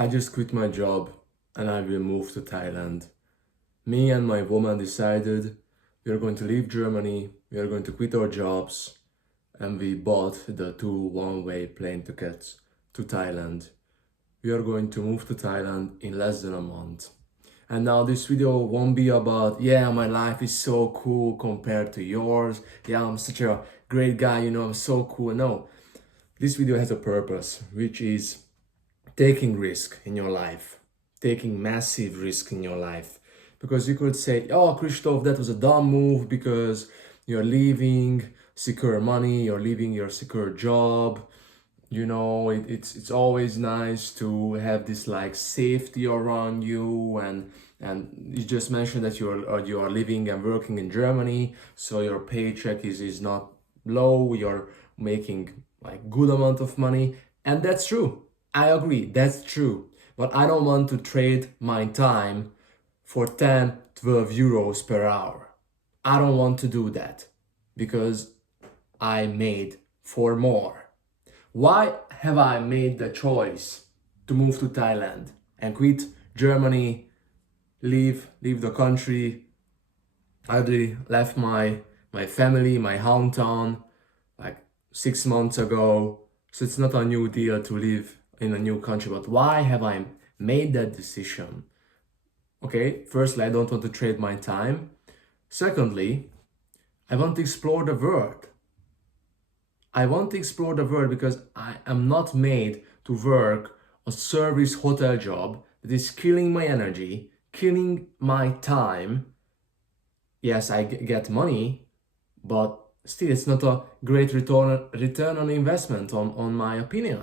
I just quit my job and I will move to Thailand. Me and my woman decided we are going to leave Germany, we are going to quit our jobs, and we bought the two one-way plane tickets to Thailand. We are going to move to Thailand in less than a month. And now this video won't be about, yeah, my life is so cool compared to yours. Yeah, I'm such a great guy, I'm so cool. No, this video has a purpose, which is taking risk in your life, taking massive risk in your life. Because you could say, oh, Christoph, that was a dumb move because you're leaving secure money, you're leaving your secure job. It's always nice to have this like safety around you, and you just mentioned that you are living and working in Germany, so your paycheck is not low, you're making like good amount of money, and that's true. I agree, that's true. But I don't want to trade my time for 10, 12 euros per hour. I don't want to do that because I made for more. Why have I made the choice to move to Thailand and quit Germany, leave the country? I already left my family, my hometown, like 6 months ago. So it's not a new deal to live in a new country. But why have I made that decision? Okay, firstly, I don't want to trade my time. Secondly, I want to explore the world. I want to explore the world because I am not made to work a service hotel job that is killing my energy, killing my time. Yes, I get money, but still it's not a great return on investment on my opinion.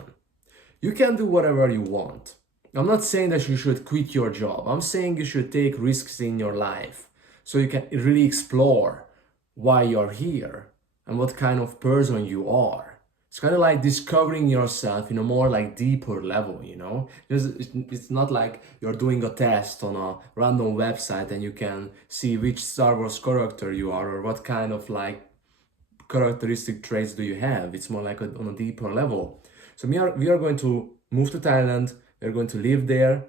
You can do whatever you want. I'm not saying that you should quit your job. I'm saying you should take risks in your life so you can really explore why you're here and what kind of person you are. It's kind of like discovering yourself in a more like deeper level, It's not like you're doing a test on a random website and you can see which Star Wars character you are or what kind of like characteristic traits do you have. It's more like on a deeper level. So we are going to move to Thailand. We're going to live there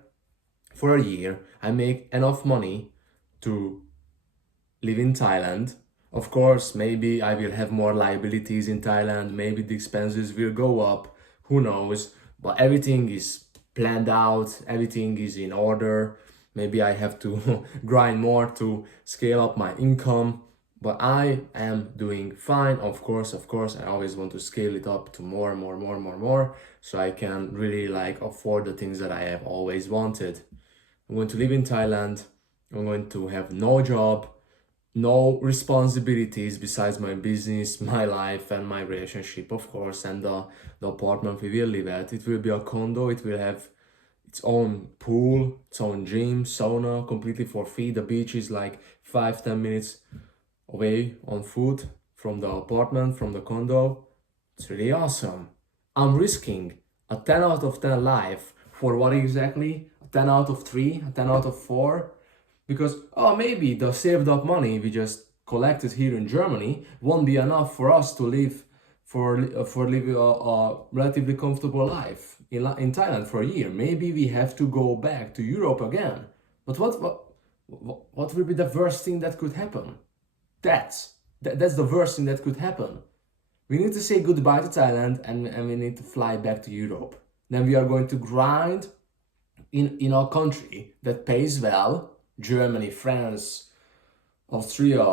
for a year. I make enough money to live in Thailand. Of course, maybe I will have more liabilities in Thailand. Maybe the expenses will go up. Who knows? But everything is planned out. Everything is in order. Maybe I have to grind more to scale up my income. But I am doing fine. Of course, I always want to scale it up to more, so I can really like afford the things that I have always wanted. I'm going to live in Thailand. I'm going to have no job, no responsibilities besides my business, my life, and my relationship, of course, and the apartment we will live at. It will be a condo. It will have its own pool, its own gym, sauna, completely for free. The beach is like 5-10 minutes away on foot from the apartment, from the condo. It's really awesome. I'm risking a 10 out of 10 life for what exactly? A 10 out of 3, a 10 out of 4? Because, maybe the saved up money we just collected here in Germany won't be enough for us to live for live a relatively comfortable life in Thailand for a year. Maybe we have to go back to Europe again. But what will be the worst thing that could happen? That's the worst thing that could happen. We need to say goodbye to Thailand and we need to fly back to Europe. Then we are going to grind in our country that pays well. Germany, France, Austria,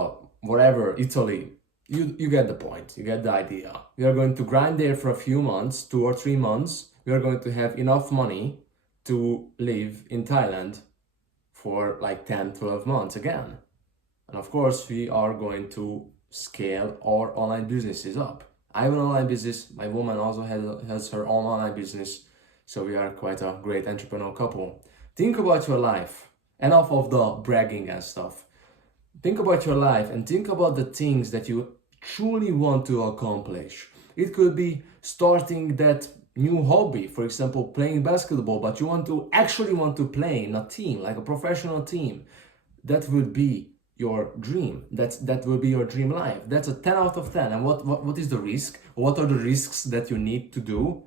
whatever, Italy. You get the point. You get the idea. We are going to grind there for a few months, 2 or 3 months. We are going to have enough money to live in Thailand for like 10, 12 months again. And of course, we are going to scale our online businesses up. I have an online business. My woman also has her own online business. So we are quite a great entrepreneurial couple. Think about your life. Enough of the bragging and stuff. Think about your life and think about the things that you truly want to accomplish. It could be starting that new hobby, for example, playing basketball, but you want to play in a team, like a professional team. That would be your dream. That will be your dream life. That's a 10 out of 10. And what is the risk? What are the risks that you need to do?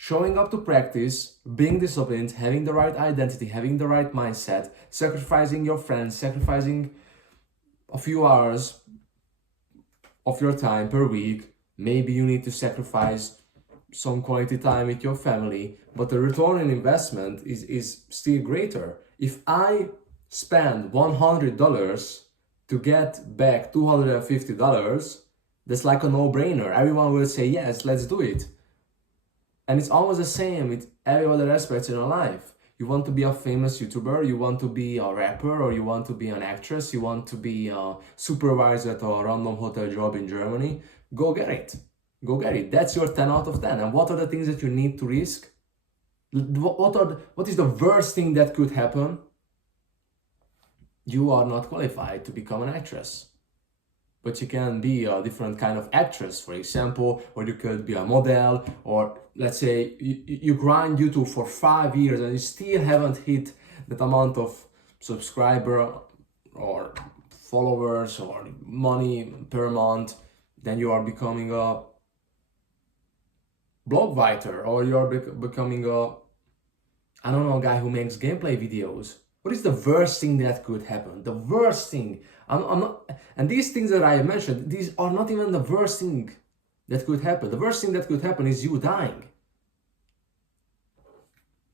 showing up to practice, being disciplined, having the right identity, having the right mindset, sacrificing your friends, sacrificing a few hours of your time per week. Maybe you need to sacrifice some quality time with your family, but the return on investment is still greater. If I spend $100 to get back $250, that's like a no-brainer. Everyone will say, yes, let's do it. And it's almost the same with every other aspect in your life. You want to be a famous YouTuber, you want to be a rapper, or you want to be an actress, you want to be a supervisor at a random hotel job in Germany, go get it. Go get it. That's your 10 out of 10. And what are the things that you need to risk? What is the worst thing that could happen? You are not qualified to become an actress. But you can be a different kind of actress, for example, or you could be a model, or let's say you grind YouTube for 5 years and you still haven't hit that amount of subscriber or followers or money per month, then you are becoming a blog writer, or you're becoming a, I don't know, guy who makes gameplay videos. What is the worst thing that could happen? The worst thing. I'm not, and these things that I mentioned, these are not even the worst thing that could happen. The worst thing that could happen is you dying.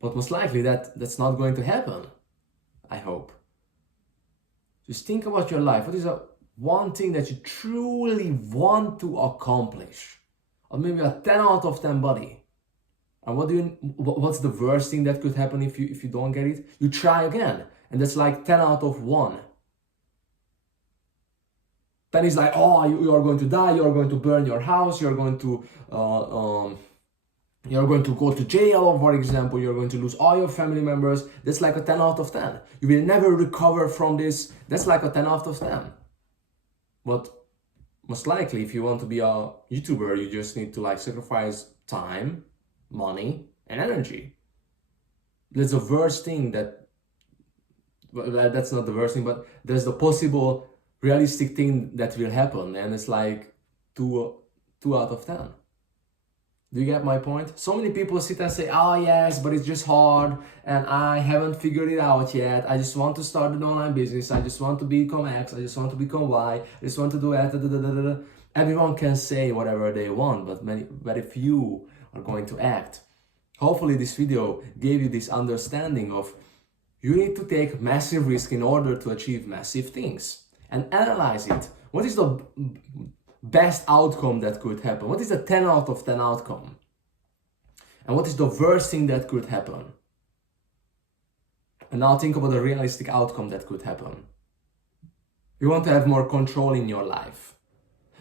But most likely that's not going to happen, I hope. Just think about your life. What is the one thing that you truly want to accomplish? Or maybe a 10 out of 10 buddy. And what's the worst thing that could happen if you don't get it? You try again, and that's like 10 out of 1. Then it's like, oh, you are going to die, you are going to burn your house, you're going to go to jail, for example, you're going to lose all your family members. That's like a 10 out of 10. You will never recover from this. That's like a 10 out of 10. But most likely, if you want to be a YouTuber, you just need to like sacrifice time, money, and energy. That's the worst thing that's not the worst thing, but there's the possible realistic thing that will happen, and it's like 2 out of 10. Do you get my point? So many people sit and say, oh yes, but it's just hard and I haven't figured it out yet. I just want to start an online business. I just want to become X. I just want to become Y. I just want to do that. Everyone can say whatever they want, but very few are going to act. Hopefully this video gave you this understanding of you need to take massive risk in order to achieve massive things, and analyze it. What is the best outcome that could happen? What is the 10 out of 10 outcome? And what is the worst thing that could happen? And now think about the realistic outcome that could happen. You want to have more control in your life.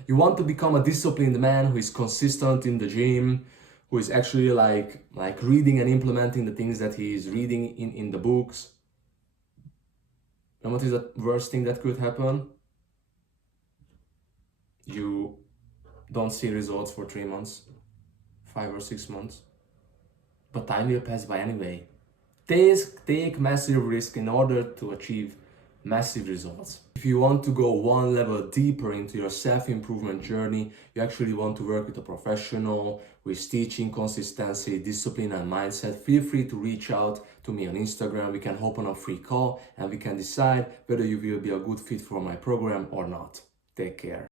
You want to become a disciplined man who is consistent in the gym, who is actually like reading and implementing the things that he is reading in the books. And what is the worst thing that could happen? You don't see results for 3 months, 5 or 6 months. But time will pass by anyway. Take massive risk in order to achieve massive results. If you want to go one level deeper into your self-improvement journey, you actually want to work with a professional with teaching, consistency, discipline, and mindset, feel free to reach out to me on Instagram. We can hop on a free call and we can decide whether you will be a good fit for my program or not. Take care.